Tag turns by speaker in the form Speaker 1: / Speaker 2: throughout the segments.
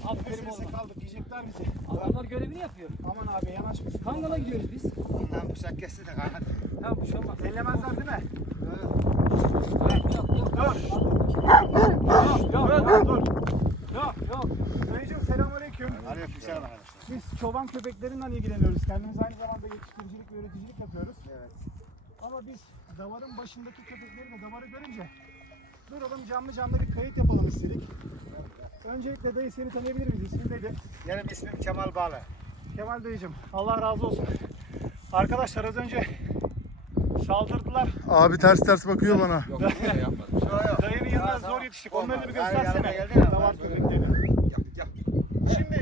Speaker 1: Aferin
Speaker 2: Nefes
Speaker 1: oğlum.
Speaker 2: kaldık, yiyecekler bizi.
Speaker 1: Adamlar görevini yapıyor.
Speaker 2: Aman abi yanaşmasın.
Speaker 1: Kangal'a gidiyoruz biz.
Speaker 3: Ondan bıçak kesti de kanat.
Speaker 1: Ha bu şey olmaz.
Speaker 2: Ellemezler değil mi?
Speaker 1: Yok yok.
Speaker 2: Yok. Dayıcığım selamünaleyküm.
Speaker 3: Aleykümselam arkadaşlar.
Speaker 2: Biz çoban köpeklerinden ilgileniyoruz. Kendimiz aynı zamanda yetiştiricilik ve üreticilik yapıyoruz.
Speaker 3: Evet.
Speaker 2: Ama biz davarın başındaki köpekleri de davarı görünce duralım canlı bir kayıt yapalım istedik. Öncelikle dayı seni tanıyabilir miyiz? İsmin neydi?
Speaker 3: Benim ismim Kemal Bağlı.
Speaker 2: Kemal dayıcığım. Allah razı olsun. Arkadaşlar az önce saldırdılar.
Speaker 4: Abi ters bakıyor bana.
Speaker 3: Yok yapmadım. Yok.
Speaker 2: Dayının yanına
Speaker 3: Ha,
Speaker 2: zor
Speaker 3: tamam.
Speaker 2: yetiştik.
Speaker 3: Olmaz.
Speaker 2: Onları bir
Speaker 3: Yani
Speaker 2: göstersene.
Speaker 3: yanıma geldi ya,
Speaker 2: Davar
Speaker 3: ben
Speaker 2: köpeklerini.
Speaker 3: Yap.
Speaker 2: Şimdi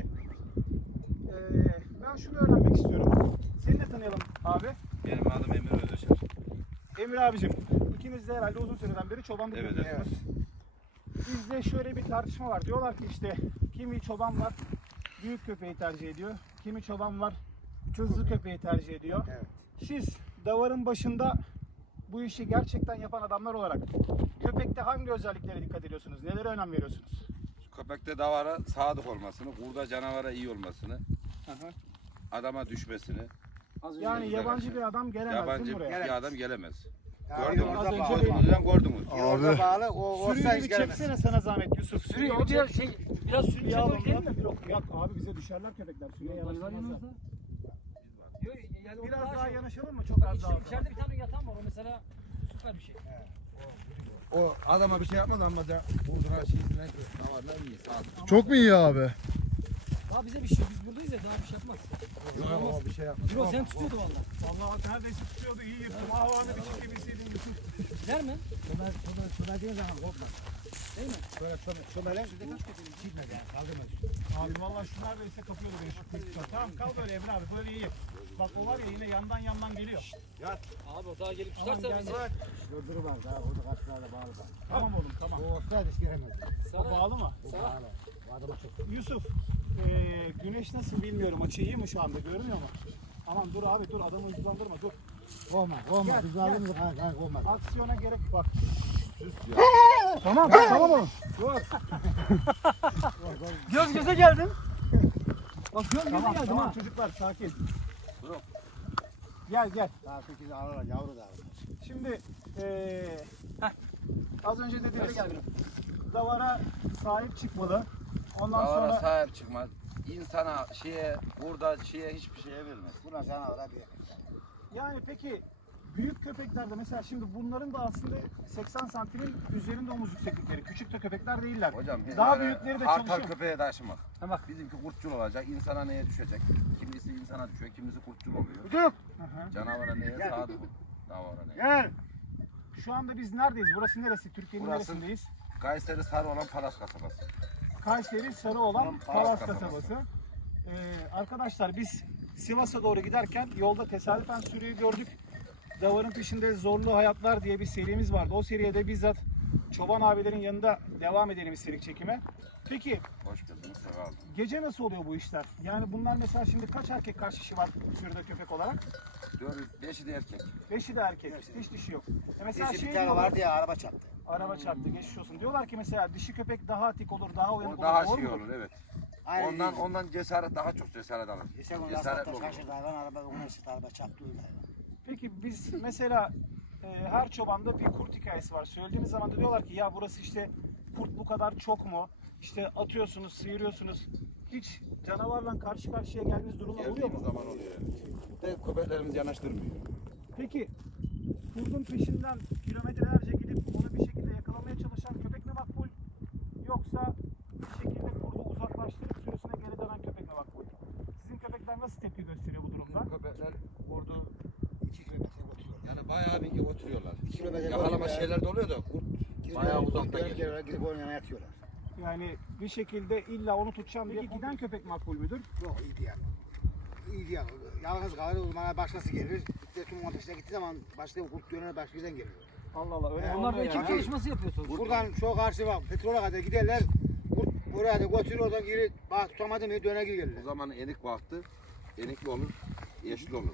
Speaker 2: ben şunu öğrenmek istiyorum. Seni de tanıyalım abi.
Speaker 5: Benim adım Emir Özdeşer.
Speaker 2: Emir abicim, ikiniz de herhalde uzun süreden beri çobanlık
Speaker 5: Evet,
Speaker 2: yapıyorsunuz. Bizde şöyle bir tartışma var. Diyorlar ki işte kimi çoban var büyük köpeği tercih ediyor. Kimi çoban var hızlı köpeği tercih ediyor.
Speaker 3: Evet.
Speaker 2: Siz davarın başında bu işi gerçekten yapan adamlar olarak köpekte hangi özelliklere dikkat ediyorsunuz? Nelere önem veriyorsunuz?
Speaker 5: Köpekte davara sadık olmasını, kurda canavara iyi olmasını,
Speaker 2: Aha.
Speaker 5: adama düşmesini,
Speaker 1: Az önce
Speaker 2: Yani
Speaker 5: güzel
Speaker 2: yabancı
Speaker 5: aşağı.
Speaker 2: bir adam gelemez
Speaker 5: yabancı
Speaker 2: değil mi buraya?
Speaker 5: bir adam gelemez.
Speaker 3: Yani
Speaker 5: Gördünüz,
Speaker 2: az önce
Speaker 5: gördünüz.
Speaker 3: Orada bağlı, o olsa
Speaker 2: Sürüyü
Speaker 3: hiç
Speaker 2: bir
Speaker 3: gelemez.
Speaker 2: çeksene sana zahmet Yusuf.
Speaker 1: sürüyor.
Speaker 2: bir
Speaker 1: O diyor
Speaker 2: çek.
Speaker 1: şey biraz sürü
Speaker 2: Bir
Speaker 1: çek
Speaker 2: alalım
Speaker 1: bakayım
Speaker 2: ya.
Speaker 1: mı?
Speaker 2: Yok abi bize düşerler köpekler. Sürüye
Speaker 1: Dayılar
Speaker 2: yanaşmazlar.
Speaker 1: yanınızda. Yok yani
Speaker 2: Biraz
Speaker 1: orada
Speaker 2: daha
Speaker 1: şey-
Speaker 2: yanaşalım mı? Çok
Speaker 1: Bak
Speaker 2: az
Speaker 1: işte
Speaker 2: daha.
Speaker 1: içeride bir tane yatan var o mesela süper bir şey.
Speaker 6: O adama bir şey yapmaz ama da vurduna şeyine davarlar iyi sadık.
Speaker 4: Çok mu iyi abi?
Speaker 1: Daha bize bir şey biz buradayız ya daha bir şey yapmaz.
Speaker 6: Yok o bir şey yapmaz.
Speaker 1: Ciro sen tutuyordu valla.
Speaker 2: Vallahi neredeyse tutuyordu iyi yırttım. Havanı bir çekebilseydim.
Speaker 1: Gider mi?
Speaker 3: Çömeldiğin zaman korkma.
Speaker 1: Değil mi?
Speaker 3: Böyle çömelen çitmez yani kaldırmaz.
Speaker 2: Abi vallahi şu neredeyse kapıyordu beni şu kırıkta. Tamam kal böyle Emre abi böyle iyi. Bak o var ya yine yandan geliyor.
Speaker 1: Abi o daha gelip
Speaker 2: Tamam,
Speaker 1: tutarsa
Speaker 2: gel,
Speaker 1: bizi.
Speaker 2: bırak.
Speaker 3: Durduru var daha orada kaçlarla bağlı da.
Speaker 2: Tamam oğlum tamam.
Speaker 3: O olsaydı hiç gelemezdi.
Speaker 2: O bağlı mı?
Speaker 3: O bağlı. O adama çok.
Speaker 2: Yusuf güneş nasıl bilmiyorum. Açı iyi mi şu anda görmüyor mu? Aman dur abi dur adamı hızlandırma dur.
Speaker 3: Olmaz.
Speaker 2: Gel,
Speaker 3: Biz aldığımız olmaz.
Speaker 2: Aksiyona gerek bak. Tamam oğlum. Dur.
Speaker 1: Göz göze geldin. Bak göz göze
Speaker 2: Tamam
Speaker 1: geldim
Speaker 2: tamam
Speaker 1: ha.
Speaker 2: çocuklar sakin. Gel.
Speaker 3: Daha 8 alırlar yavru da alırlar.
Speaker 2: Şimdi az önce dediğimiz
Speaker 1: Gel gel.
Speaker 2: davara sahip çıkmalı. Ondan
Speaker 5: Davara
Speaker 2: sonra
Speaker 5: sahip çıkmaz. İnsana, kurda, hiçbir şeye vermez.
Speaker 3: Buna canavara bir.
Speaker 2: yani peki büyük köpeklerde mesela şimdi bunların da aslında 80 santimin üzerinde omuz yükseklikleri. Küçük de köpekler değiller.
Speaker 5: Hocam biz
Speaker 2: Daha
Speaker 5: böyle
Speaker 2: büyükleri de
Speaker 5: hartal
Speaker 2: çalışıyor.
Speaker 5: köpeğe taşımak.
Speaker 1: Ha bak.
Speaker 5: Bizimki kurtçul olacak, insana neye düşecek? Kimisi insana düşüyor, kimisi kurtçul oluyor.
Speaker 3: Gidip.
Speaker 5: Canavara neye
Speaker 3: Gel.
Speaker 5: sadık ol, davara neye.
Speaker 3: Gel.
Speaker 2: Şu anda biz neredeyiz? Burası neresi? Türkiye'nin
Speaker 5: Burası-
Speaker 2: neresindeyiz?
Speaker 5: Kayseri sarı olan Palas kasabası.
Speaker 2: Kayseri sarı olan
Speaker 5: Palas
Speaker 2: Palas
Speaker 5: kasabası.
Speaker 2: kasabası. Arkadaşlar biz Sivas'a doğru giderken yolda tesadüfen sürüyü gördük. Davarın peşinde Zorlu Hayatlar diye bir serimiz vardı. O seriye de bizzat çoban abilerin yanında devam edelim istedik çekime. Peki
Speaker 5: Hoş geldiniz, sefa aldınız.
Speaker 2: gece nasıl oluyor bu işler? Yani bunlar mesela şimdi kaç erkek kaç kişi var sürüde köpek olarak?
Speaker 5: 5'i de erkek.
Speaker 2: 5'i de erkek. Hiç dişi yok. Mesela
Speaker 3: Dişi
Speaker 2: şey
Speaker 3: bir tane
Speaker 2: diyorlar,
Speaker 3: vardı ya araba çarptı.
Speaker 2: araba çarptı geçmiş olsun. Diyorlar ki mesela dişi köpek daha atik olur, daha uyanık
Speaker 5: O
Speaker 2: olur.
Speaker 5: daha
Speaker 2: doğru
Speaker 5: şey
Speaker 2: mudur?
Speaker 5: olur, evet.
Speaker 3: Aynen.
Speaker 5: Ondan cesaret daha çok cesaret alır.
Speaker 3: Geçen gün
Speaker 5: Cesaret
Speaker 3: asfaltta
Speaker 5: olur.
Speaker 3: şaşırdı hayvan araba ona eşit araba çarptı öyle hayvan.
Speaker 2: Peki biz mesela her çobanda bir kurt hikayesi var. Söylediğiniz zaman da diyorlar ki ya burası işte kurt bu kadar çok mu? İşte atıyorsunuz, sıyırıyorsunuz. Hiç canavarla karşı karşıya geldiğiniz durumlar oluyor
Speaker 5: Geldiğimiz
Speaker 2: mu?
Speaker 5: zaman oluyor. De köpeklerimiz yanaştırmıyor.
Speaker 2: Peki kurdun peşinden kilometrelerce gidip onu bir şekilde yakalamaya çalışan köpek mi makbul? Yoksa bir şekilde kurdu uzaklaştırıp sürüsüne geri dönen köpek mi makbul? Sizin köpekler nasıl tepki gösteriyor bu durumda?
Speaker 6: Köpekler vurdu
Speaker 3: 2 kilometre götürüyor.
Speaker 6: yani bayağı bir oturuyorlar.
Speaker 3: 2 kilometre
Speaker 6: Yakalama
Speaker 3: götürüyor.
Speaker 6: şeyler de oluyor da kurt bayağı uzakta geliyor.
Speaker 3: Gidip onun yanına yatıyorlar.
Speaker 2: Yani bir şekilde illa onu tutacağım diye giden köpek makbul müdür?
Speaker 3: Yok iyi yani. İyi yani. Yalnız kalır o zaman başkası gelir. Tüm ateşine gittiği zaman başka bir kurt yönüne başka birden gelir.
Speaker 2: Allah Allah öyle
Speaker 1: Onlar da
Speaker 2: olmuyor
Speaker 1: ekip
Speaker 2: yani.
Speaker 1: çalışması yapıyor sonuçta.
Speaker 3: Buradan şu karşı bak petrola kadar giderler. Kurt oraya da götürür oradan geri bak tutamadı mı döne geri
Speaker 5: O
Speaker 3: gelirler.
Speaker 5: zaman enik vakti, enikli olur, eşli olur.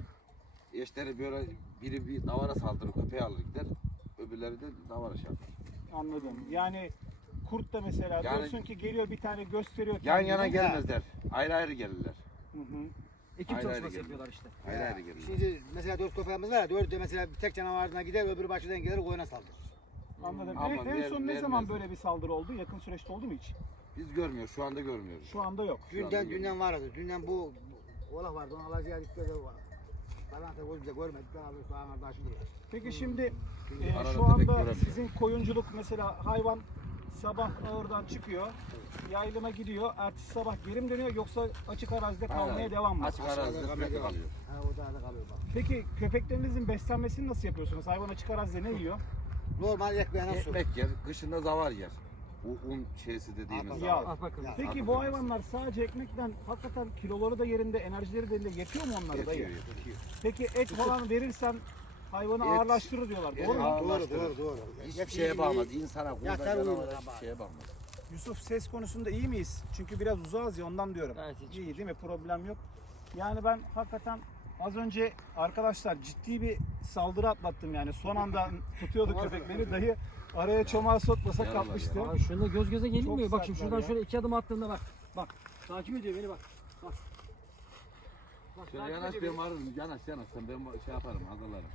Speaker 5: Eşleri böyle biri bir davara saldırır, köpeği alır gider. Öbürleri de davara şey yapar.
Speaker 2: Anladım. Yani kurt da mesela
Speaker 5: Yani-
Speaker 2: diyorsun ki geliyor bir tane gösteriyor.
Speaker 5: Yan
Speaker 2: kendini.
Speaker 5: yana gelmezler. Ayrı ayrı gelirler.
Speaker 2: Hı hı.
Speaker 1: Ekip
Speaker 5: Ayrı ayrı
Speaker 1: çalışması
Speaker 5: geliyor.
Speaker 1: yapıyorlar işte.
Speaker 5: Ayrı ayrı gelirler.
Speaker 3: Şimdi mesela 4 köpeğimiz var ya, 4'ü mesela bir tek canavarına gider, öbürü başından gelir koyuna saldırır.
Speaker 2: Anladım.
Speaker 5: Ama
Speaker 2: En son ne zaman
Speaker 5: vermezler.
Speaker 2: böyle bir saldırı oldu? Yakın süreçte oldu mu hiç?
Speaker 5: Biz görmüyoruz. Şu anda görmüyoruz.
Speaker 2: Şu anda yok.
Speaker 3: Dünden vardı. Dünden bu oğlak vardı. Onu alacağı dikkat de var. Karanlıkta gözümüzde görmedik. Daha böyle sağına taşıdılar.
Speaker 2: Peki şimdi
Speaker 5: Arada
Speaker 2: şu
Speaker 5: tepek
Speaker 2: anda
Speaker 5: göremiyor.
Speaker 2: sizin koyunculuk mesela hayvan sabah ağırdan çıkıyor, yaylıma gidiyor, ertesi sabah geri mi dönüyor yoksa açık arazide kalmaya
Speaker 5: Aynen.
Speaker 2: devam mı?
Speaker 5: Açık arazide sürekli kalıyor.
Speaker 3: Ha o da kalıyor bak.
Speaker 2: Peki köpeklerinizin beslenmesini nasıl yapıyorsunuz? Hayvan açık arazide ne yiyor?
Speaker 3: Normal ekmeğe nasıl?
Speaker 5: Ekmek yer, kışında zavar yer. Un şeysi dediğimiz
Speaker 2: Ya.
Speaker 5: zavar.
Speaker 1: Al bakalım.
Speaker 3: Ya.
Speaker 2: Peki bu hayvanlar sadece ekmekten hakikaten kiloları da yerinde, enerjileri de yerinde yetiyor mu onlara dayı?
Speaker 5: Yetiyor.
Speaker 2: Peki et falan verirsen hayvanı
Speaker 5: Et-
Speaker 2: ağırlaştırır diyorlar. Doğru mu?
Speaker 3: Doğru.
Speaker 5: Hiçbir şeye bağlamaz. İnsana, kurda,
Speaker 3: Yatar
Speaker 5: canavara
Speaker 3: uyur.
Speaker 5: hiçbir şeye bağlamaz.
Speaker 2: Yusuf ses konusunda iyi miyiz? Çünkü biraz uzağız ya ondan diyorum.
Speaker 1: Gayet iyi.
Speaker 2: İyi değil mi? Problem yok. Yani ben hakikaten az önce arkadaşlar ciddi bir saldırı atlattım yani. Son anda tutuyordu köpekleri. Dayı araya çomağı sokmasa
Speaker 5: Yaralar
Speaker 2: kapmıştı.
Speaker 1: Abi şunda göz göze
Speaker 2: Çok
Speaker 1: gelinmiyor. Bak şimdi
Speaker 2: sertler
Speaker 1: şuradan
Speaker 2: ya.
Speaker 1: şöyle 2 adım attığında bak. Bak. Takip ediyor beni bak. Bak. Bak
Speaker 5: Şöyle
Speaker 1: takip
Speaker 5: yanaş
Speaker 1: ediyor
Speaker 5: benim ararım. Yanaş sen ben şey yaparım hazırlarım.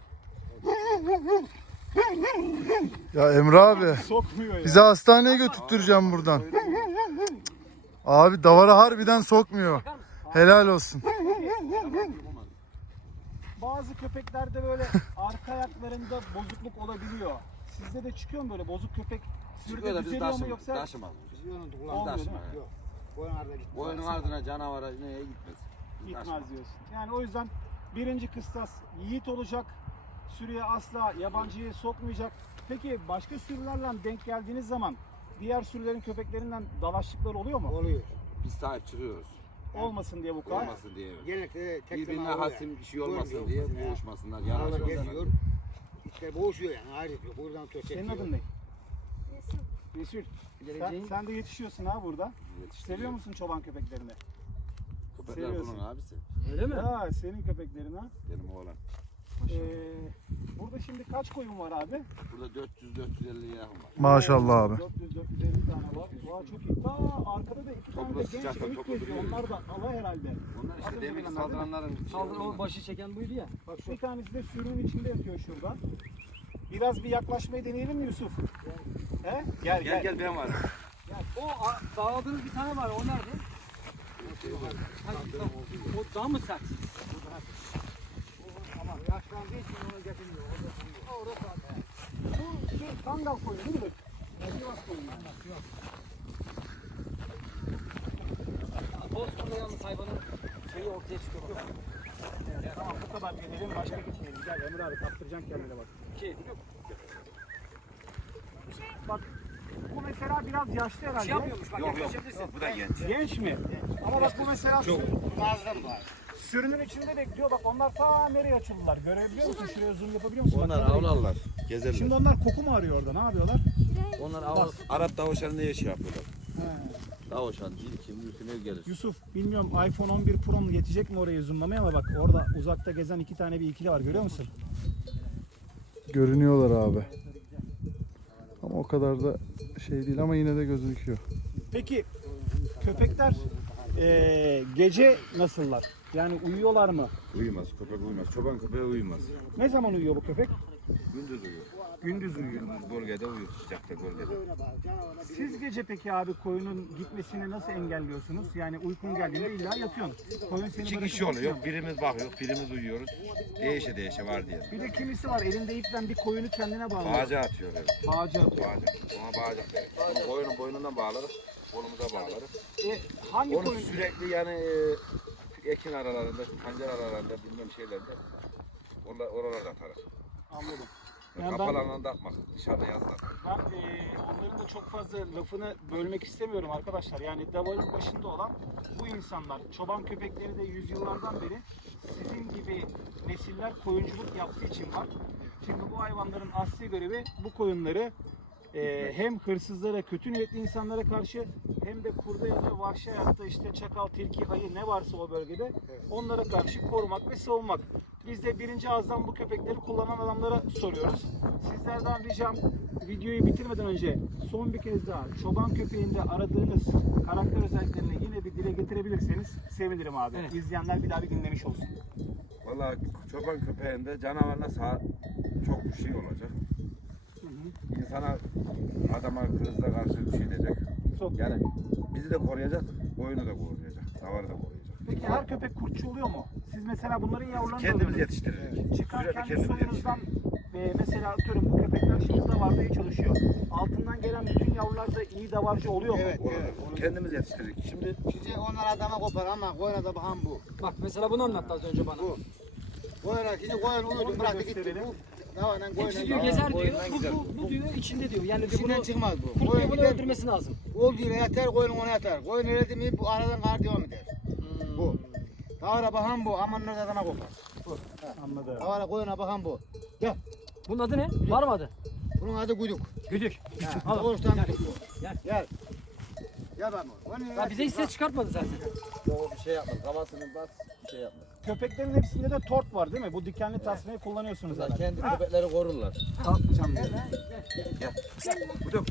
Speaker 4: Ya Emre abi.
Speaker 2: Sokmuyor ya.
Speaker 4: Bizi hastaneye götürteceğim buradan. Abi davara harbiden sokmuyor. Helal olsun.
Speaker 2: Bazı köpeklerde böyle arka ayaklarında bozukluk olabiliyor. Sizde de çıkıyor mu böyle bozuk köpek?
Speaker 5: Çıkıyor
Speaker 2: Sürüde
Speaker 5: da biz
Speaker 2: düzeliyor mu yoksa?
Speaker 5: taşımaz.
Speaker 3: Biz onun
Speaker 2: Olmuyor
Speaker 3: kulağını
Speaker 2: değil mi?
Speaker 5: Taşıma.
Speaker 3: Yok. Boyun ardına gitti.
Speaker 5: Boyunun ardına canavara neye gitmez.
Speaker 2: Gitmez
Speaker 5: Taşımaz.
Speaker 2: diyorsun. Yani o yüzden birinci kıstas yiğit olacak. Sürüye asla yabancıyı sokmayacak. Peki başka sürülerle denk geldiğiniz zaman diğer sürülerin köpeklerinden dalaşlıkları oluyor mu?
Speaker 3: Oluyor.
Speaker 5: Biz sahip çıkıyoruz.
Speaker 2: Olmasın diye bu kadar.
Speaker 5: Olmasın diye.
Speaker 3: Genellikle tek
Speaker 5: Birbirine
Speaker 3: canavar oluyor.
Speaker 5: hasim bir şey olmasın
Speaker 3: Görmüyor
Speaker 5: diye
Speaker 3: mesela.
Speaker 5: boğuşmasınlar.
Speaker 3: Aralar
Speaker 5: Yaraşmasınlar.
Speaker 3: geziyor. İşte boğuşuyor yani. Ayrı diyor. Buradan tutuyor.
Speaker 2: Senin
Speaker 3: çekiyor.
Speaker 2: adın ne? Resul.
Speaker 1: Geleceğin-
Speaker 2: Sen de yetişiyorsun ha burada.
Speaker 5: Yetiştiriyor.
Speaker 2: Seviyor musun çoban köpeklerini?
Speaker 5: Köpekler
Speaker 2: Seviyorsun.
Speaker 5: bunun abisi.
Speaker 1: Öyle mi?
Speaker 2: Ha, senin köpeklerin ha.
Speaker 5: Benim oğlan.
Speaker 2: Burada şimdi kaç koyun var abi?
Speaker 5: Burada 400-450 yakın var.
Speaker 4: Maşallah abi.
Speaker 2: 400-450 tane var. Vay çok iyi. Ta arkada da iki tane de
Speaker 5: Toplu
Speaker 2: genç
Speaker 5: sıcaktan
Speaker 2: enik
Speaker 5: toplu
Speaker 2: geziyor.
Speaker 5: duruyor.
Speaker 2: Onlar da ala herhalde.
Speaker 5: Onlar
Speaker 2: Az
Speaker 5: işte
Speaker 2: önce
Speaker 5: demin
Speaker 2: gelenler değil mi?
Speaker 5: saldıranların
Speaker 1: Saldırı o başı çeken buydu ya.
Speaker 2: Bak bir tanesi de sürünün içinde yatıyor şurada. Biraz bir yaklaşmayı deneyelim mi Yusuf? He? Gel gel.
Speaker 5: Gel ben varım.
Speaker 1: Dağıldığınız bir tane var. O nerede? O daha mı sert?
Speaker 3: Ama yaşlandığı için onu getirmiyor.
Speaker 2: Bu şey Kangal koyunu değil mi? Sivas koyunu.
Speaker 1: Bozkur'da yalnız hayvanın şeyi ortaya çıkıyor. Bak.
Speaker 2: Tamam bu kadar gidelim başka gitmeyelim. Gel Emre abi kaptıracaksın kendine bak.
Speaker 1: İki.
Speaker 2: Bak bu mesela biraz yaşlı herhalde.
Speaker 1: Şey yapıyormuş bak
Speaker 5: Yok yok.
Speaker 1: yaklaşabilirsin.
Speaker 5: Bu da genç.
Speaker 2: Genç mi? Ama bak bu mesela
Speaker 3: Nazlı var.
Speaker 2: sürünün içinde bekliyor. Bak onlar ta nereye açıldılar? Görebiliyor musun? Şuraya zoom yapabiliyor musun?
Speaker 5: Onlar
Speaker 2: Bak,
Speaker 5: avlarlar. Gezerler.
Speaker 2: şimdi onlar koku mu arıyor orada? Ne yapıyorlar?
Speaker 5: Onlar Arap tavşanında yaşıyor yapıyorlar.
Speaker 2: He.
Speaker 5: Tavşan, tilki, mülküne gelir.
Speaker 2: Yusuf bilmiyorum iPhone 11 Pro mu yetecek mi oraya zoomlamaya ama bak orada uzakta gezen iki tane bir ikili var görüyor musun?
Speaker 4: Görünüyorlar abi. Ama o kadar da şey değil ama yine de gözüküyor.
Speaker 2: Peki köpekler gece nasıllar? Yani uyuyorlar mı?
Speaker 5: Uyumaz, köpek uyumaz. Çoban köpeği uyumaz.
Speaker 2: Ne zaman uyuyor bu köpek?
Speaker 5: Gündüz uyuyor.
Speaker 2: Gündüz uyuyor.
Speaker 5: Gölgede uyuyor, sıcakta gölgede.
Speaker 2: Siz gece peki abi koyunun gitmesini nasıl engelliyorsunuz? Yani uykun geldiğinde illa yatıyorsun. Koyun seni
Speaker 5: İki
Speaker 2: bırakıp
Speaker 5: kişi oluyor.
Speaker 2: gitmiyor.
Speaker 5: Birimiz bakıyor, birimiz uyuyoruz. Değişe var diye.
Speaker 2: Bir de kimisi var elinde iple bir koyunu kendine bağlıyor.
Speaker 5: Bağca atıyor öyle.
Speaker 2: Ağaca atıyor.
Speaker 5: Bağca. Ona bağcak verir. Onu boynun boynundan bağlarız. Kolumuza bağlarız.
Speaker 2: Hangi
Speaker 5: Onu
Speaker 2: koyun?
Speaker 5: sürekli yani ekin aralarında, pancar aralarında bilmem şeylerde oralarda atarız.
Speaker 2: Anladım. Yani
Speaker 5: Kapalı alanda atmak, dışarıda yazlar.
Speaker 2: Ben onların da çok fazla lafını bölmek istemiyorum arkadaşlar. Yani davarın başında olan bu insanlar. Çoban köpekleri de yüzyıllardan beri sizin gibi nesiller koyunculuk yaptığı için var. Şimdi bu hayvanların asli görevi bu koyunları hem hırsızlara, kötü niyetli insanlara karşı hem de kurda ya da vahşi hayatta işte çakal, tilki, ayı ne varsa o bölgede onlara karşı korumak ve savunmak. Biz de birinci ağızdan bu köpekleri kullanan adamlara soruyoruz. Sizlerden ricam videoyu bitirmeden önce son bir kez daha çoban köpeğinde aradığınız karakter özelliklerini yine bir dile getirebilirseniz sevinirim abi.
Speaker 1: Evet.
Speaker 2: İzleyenler bir daha bir dinlemiş olsun.
Speaker 5: Vallahi çoban köpeğinde canavarına çok bir şey olacak. İnsana, adama, kızla karşı bir şey diyecek.
Speaker 2: Çok
Speaker 5: Yani bizi de koruyacak, oyunu da koruyacak, davarı da koruyacak.
Speaker 2: Peki her köpek kurtçu oluyor mu? Siz mesela bunların yavrularını
Speaker 5: Kendimiz
Speaker 2: alıyorsunuz.
Speaker 5: yetiştiririz.
Speaker 2: Çıkan
Speaker 5: Sürekli
Speaker 2: kendi
Speaker 5: kendimiz
Speaker 2: soyunuzdan mesela atıyorum bu köpekler şimdi davarda iyi çalışıyor. Altından gelen bütün yavrular da iyi davarcı oluyor mu?
Speaker 3: Evet, evet.
Speaker 5: Kendimiz yetiştiririz. Şimdi
Speaker 3: Şimdi onlar adama kopar ama koyuna da bakan bu.
Speaker 1: Bak mesela bunu anlattı az önce bana.
Speaker 3: Bu. Koyuna şimdi koyun
Speaker 2: Onu
Speaker 3: uyudu
Speaker 2: da
Speaker 3: bıraktı gitti.
Speaker 2: gösterelim.
Speaker 3: Bu davadan
Speaker 1: Hepsi
Speaker 3: koyuna
Speaker 1: diyor
Speaker 3: gider.
Speaker 1: gezer diyor.
Speaker 5: boyundan gider.
Speaker 1: Bu diyor içinde diyor. Yani diyor
Speaker 3: İçinden
Speaker 1: bunu
Speaker 3: çıkmaz bu.
Speaker 1: kurt
Speaker 3: Koyun
Speaker 1: diyor bunu
Speaker 3: gider.
Speaker 1: öldürmesi lazım.
Speaker 3: Olduğu yere yatar koyun ona yatar. Koyun öyle mi bu aradan kar devam eder. Bu. Davara bakan bu. Aman nerede adama kopar.
Speaker 2: Anladım.
Speaker 3: Davara koyuna bakan bu.
Speaker 1: Bunun adı ne? Var mı adı?
Speaker 3: Bunun adı güdük.
Speaker 1: Güdük.
Speaker 3: Ha, doğuştan
Speaker 1: Gel.
Speaker 3: güdük bu.
Speaker 1: Gel.
Speaker 3: Gel. Gel bak.
Speaker 1: Ya bize hiç ses çıkartmadı zaten.
Speaker 6: Yok bir şey yapmaz. Kafasını bas bir şey yapmaz.
Speaker 2: Köpeklerin hepsinde de tort var değil mi? Bu dikenli tasmayı kullanıyorsunuz
Speaker 6: Bunlar
Speaker 2: herhalde.
Speaker 6: kendi köpekleri korurlar.
Speaker 2: Kalkmayacağım diye.
Speaker 5: Güdük.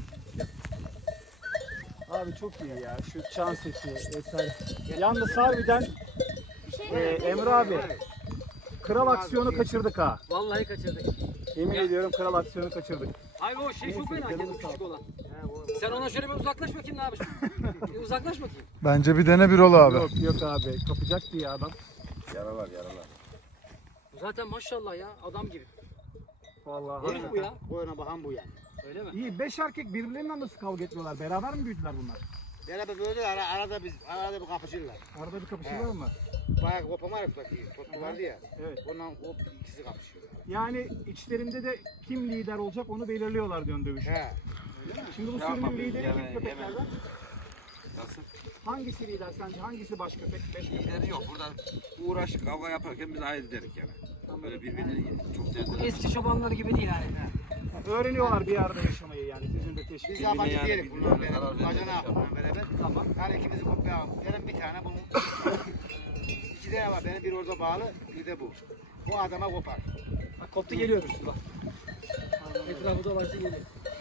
Speaker 2: Abi çok iyi ya. Şu çan sesi vesaire. Yalnız harbiden Emre abi kral aksiyonu kaçırdık ha.
Speaker 1: Vallahi kaçırdık.
Speaker 2: Yemin ediyorum kral aksiyonu kaçırdık.
Speaker 1: Ay o şey çok fena
Speaker 2: canım
Speaker 1: kendi
Speaker 2: sağ ol.
Speaker 1: küçük olan. Sen ona şöyle bir uzaklaş bakayım ne yapmış. Bir uzaklaş bakayım.
Speaker 4: Bence bir dene bir ol abi.
Speaker 2: Yok abi kapacaktı ya adam.
Speaker 5: Yaralar.
Speaker 1: Zaten maşallah ya adam gibi.
Speaker 2: Vallahi.
Speaker 1: Herif bu ya.
Speaker 3: Koyuna bakan bu yani.
Speaker 1: Öyle mi?
Speaker 2: İyi 5 erkek birbirlerinden nasıl kavga etmiyorlar? Beraber mi büyüdüler bunlar?
Speaker 3: Beraber böyle arada bir kapışırlar.
Speaker 2: Arada bir kapışıyorlar mı?
Speaker 3: Bayağı kopam var ya. Totlu vardı ya.
Speaker 2: Evet.
Speaker 3: Ondan o ikisi kapışıyor.
Speaker 2: Yani içlerinde de kim lider olacak onu belirliyorlar diyorsun dövüş.
Speaker 3: He.
Speaker 2: Şimdi bu
Speaker 5: Yapma
Speaker 2: sürünün lideri
Speaker 5: yani,
Speaker 2: kim köpeklerden?
Speaker 5: Nasıl?
Speaker 2: Hangisi lider sence? Hangisi baş köpek? 5 köpek.
Speaker 5: İleri yok. Burada uğraş, kavga yaparken biz ayrı derik yani. Böyle birbirini çok
Speaker 1: Bu
Speaker 5: sevdiler.
Speaker 1: eski çobanları gibi değil yani.
Speaker 2: Öğreniyorlar bir arada yaşamayı yani sizin de teşvik.
Speaker 3: Biz yabancı
Speaker 5: yani
Speaker 3: değiliz
Speaker 5: birbirine
Speaker 3: bununla
Speaker 5: zarar
Speaker 3: beraber.
Speaker 5: vermeyecek
Speaker 3: Bacana bununla beraber.
Speaker 2: Tamam.
Speaker 3: Yani ikimizi kopyalım. Benim bir tane bunun. İki tane var. Benim bir orada bağlı, bir de bu. Bu adama kopar.
Speaker 1: Bak koptu geliyor üstü bak. Etrafı dolaştı geliyor.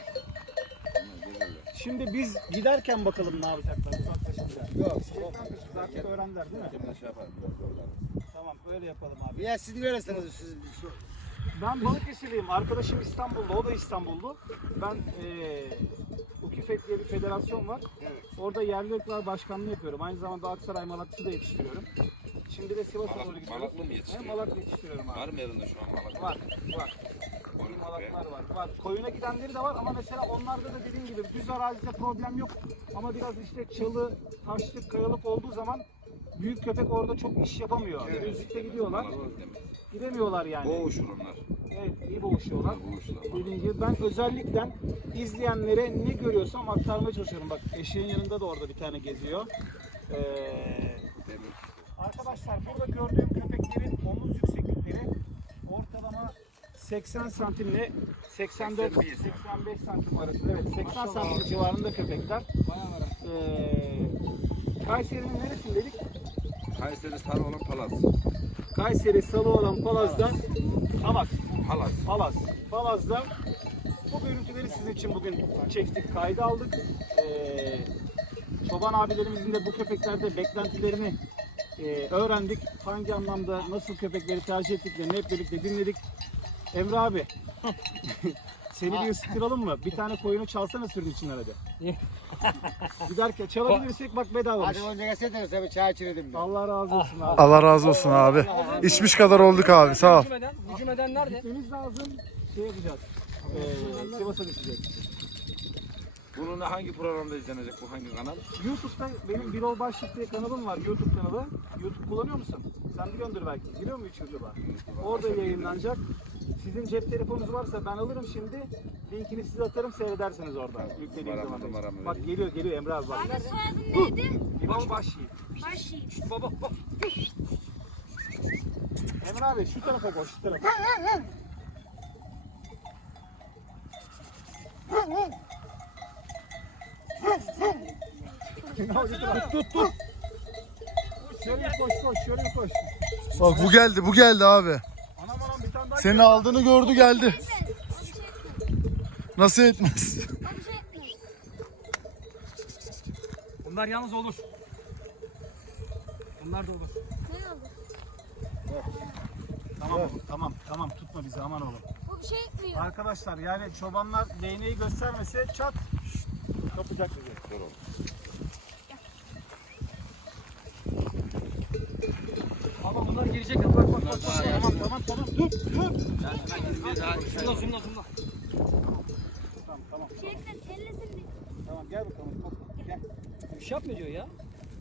Speaker 2: Şimdi biz giderken bakalım ne yapacaklar uzaklaşınca.
Speaker 3: Yok.
Speaker 2: Bisikletten kaçıp artık öğrendiler değil mi?
Speaker 5: Şimdi şey yapalım. biraz zorlarız.
Speaker 2: Tamam öyle yapalım abi.
Speaker 3: Ya siz neresiniz? Siz
Speaker 2: Ben Balıkesirliyim. Arkadaşım İstanbul'da. O da İstanbullu. Ben UKİFET diye bir federasyon var.
Speaker 3: Evet.
Speaker 2: Orada yerli ırklar başkanlığı yapıyorum. Aynı zamanda Aksaray Malaklısı da yetiştiriyorum. Şimdi de Sivas'a doğru gidiyoruz.
Speaker 5: Malaklı mı
Speaker 2: Hem
Speaker 5: yetiştiriyorsun?
Speaker 2: Malaklı yetiştiriyorum abi.
Speaker 5: Var mı elinde şu an malak?
Speaker 2: Var. İyi malaklar var. Var. Koyuna gidenleri de var ama mesela onlarda da dediğim gibi düz arazide problem yok. Ama biraz işte çalı, taşlık, kayalık olduğu zaman büyük köpek orada çok iş yapamıyor. Düzlükte gidiyorlar.
Speaker 5: Malak demek.
Speaker 2: Gidemiyorlar yani.
Speaker 5: Boğuşur onlar.
Speaker 2: Evet, iyi boğuşuyorlar.
Speaker 5: Boğuşurlar.
Speaker 2: Dediğim gibi ben özellikle izleyenlere ne görüyorsam aktarmaya çalışıyorum. Bak eşeğin yanında da orada bir tane geziyor.
Speaker 5: Demir.
Speaker 2: Arkadaşlar burada gördüğüm köpeklerin omuz yükseklikleri ortalama 80 santimle 84-85 santim arasında. Evet 80 santim civarında köpekler. Kayseri'nin neresindeydik?
Speaker 5: Kayseri sarı olan Palas.
Speaker 2: Kayseri Salıoğlan Palaz'dan
Speaker 5: Palas.
Speaker 2: Palaz'da bu görüntüleri sizin için bugün çektik, kayda aldık. Çoban abilerimizin de bu köpeklerde beklentilerini öğrendik. Hangi anlamda nasıl köpekleri tercih ettiklerini hep birlikte dinledik. Emre abi, seni bir ısıtıralım mı? Bir tane koyunu çalsana sürün içinden hadi. Giderken çalabilirsek bak bedavamış.
Speaker 3: hadi önce gelsene de bir çay içirdim ben.
Speaker 2: Allah razı olsun abi.
Speaker 4: Allah razı olsun abi. İçmiş kadar olduk abi sağ ol.
Speaker 1: Hücum eden nerede?
Speaker 2: Gitmemiz lazım. Şey yapacağız. Sivas'a düşeceğiz.
Speaker 5: Bunun hangi programda izlenecek bu hangi kanal?
Speaker 2: YouTube'da benim Birol Başlık diye kanalım var. YouTube kanalı. YouTube kullanıyor musun? Sen biliyordur belki. Biliyor musun YouTube'a? Orada yayınlanacak. Sizin cep telefonunuz varsa ben alırım şimdi. Linkini size atarım seyredersiniz orada. Yüklediğim zaman.
Speaker 5: Numaramı
Speaker 2: Bak geliyor Emre abi bak.
Speaker 7: Abi soyadın neydi?
Speaker 2: Birol Başlık.
Speaker 7: Başyiğit.
Speaker 1: Baba bak.
Speaker 2: Emre abi şu tarafa koş şu tarafa. Tut. Şöyle koş şöyle koş.
Speaker 4: Bak bu geldi abi. Senin aldığını gördü geldi.
Speaker 7: Evet. O bir şey etmez.
Speaker 4: Nasıl etmez?
Speaker 7: O bir şey etmez.
Speaker 1: Bunlar yalnız olur. Bunlar da olur.
Speaker 7: Ne oldu?
Speaker 2: Tamam oğlum, tamam tutma bizi aman oğlum.
Speaker 7: O bir şey etmiyor.
Speaker 2: Arkadaşlar yani çobanlar değneği göstermese çat şşt, kapacak bizi.
Speaker 1: Ama bunlar girecek. Bak bak bak.
Speaker 2: Tamam dur.
Speaker 1: Zımla zımla zımla.
Speaker 2: Tamam.
Speaker 7: Bir şey etmez. Ellesin diye.
Speaker 2: Tamam gel bakalım. Gel.
Speaker 1: Bir şey yapmıyor diyor ya.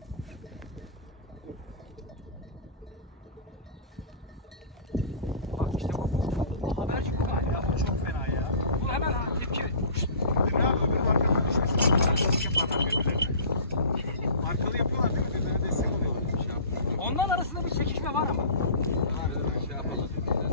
Speaker 1: Bak işte bu haberci bu galiba.
Speaker 2: Bu çok fena ya.
Speaker 1: Bu hemen tepki.
Speaker 2: Emre abi öbür arkadan düşmesin. Balık yaparlar birbirlerine. Arkalı yapıyorlar değil mi? Birbirlerine destek oluyorlar.
Speaker 1: Onların arasında bir çekişme var ama.
Speaker 6: Şey yapalım.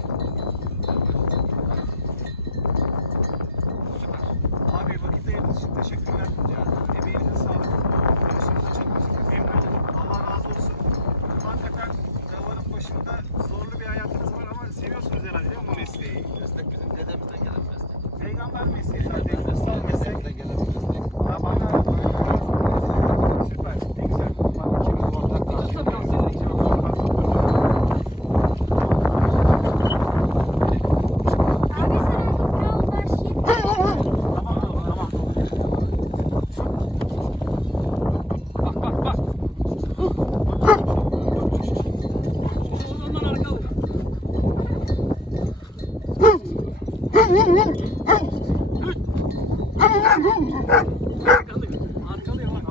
Speaker 2: Abi vakit ayırdığınız için teşekkürler. Emeğinize sağlık. Görüşünüze çok memnun oldum. Allah razı olsun. Hakikaten davarın başında zorlu bir hayatınız var ama seviyorsunuz herhalde değil mi bu mesleği?
Speaker 6: Meslek bizim dedemizden gelen meslek.
Speaker 2: Peygamber mesleği zaten. Kutsal meslek.
Speaker 6: Dedemizden gelen bir meslek.
Speaker 2: Ha bana süper. Ne güzel. Bak kim bu ortak da.
Speaker 1: Usta biraz seni diyeceğim.
Speaker 7: Abi sana biraz başlayayım.
Speaker 2: Tamam.
Speaker 1: Bak bak bak. Ondan arka alıyor. Arkalıyor bak.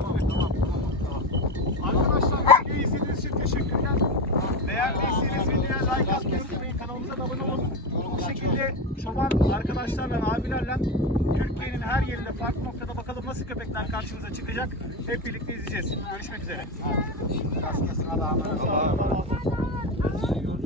Speaker 2: Arkadaşlar videoyu izlediğiniz için teşekkürler. Beğendiyseniz videoya like atmayı unutmayın. Kanalımıza da abone olun. Bu şekilde çoban arkadaşlarla, abilerle Türkiye'nin her yerinde farklı noktada bakalım nasıl köpekler karşımıza çıkacak. Hep birlikte izleyeceğiz. Görüşmek üzere.
Speaker 3: Rast gelsin Allah'a emanet olun.
Speaker 2: Allah razı olsun.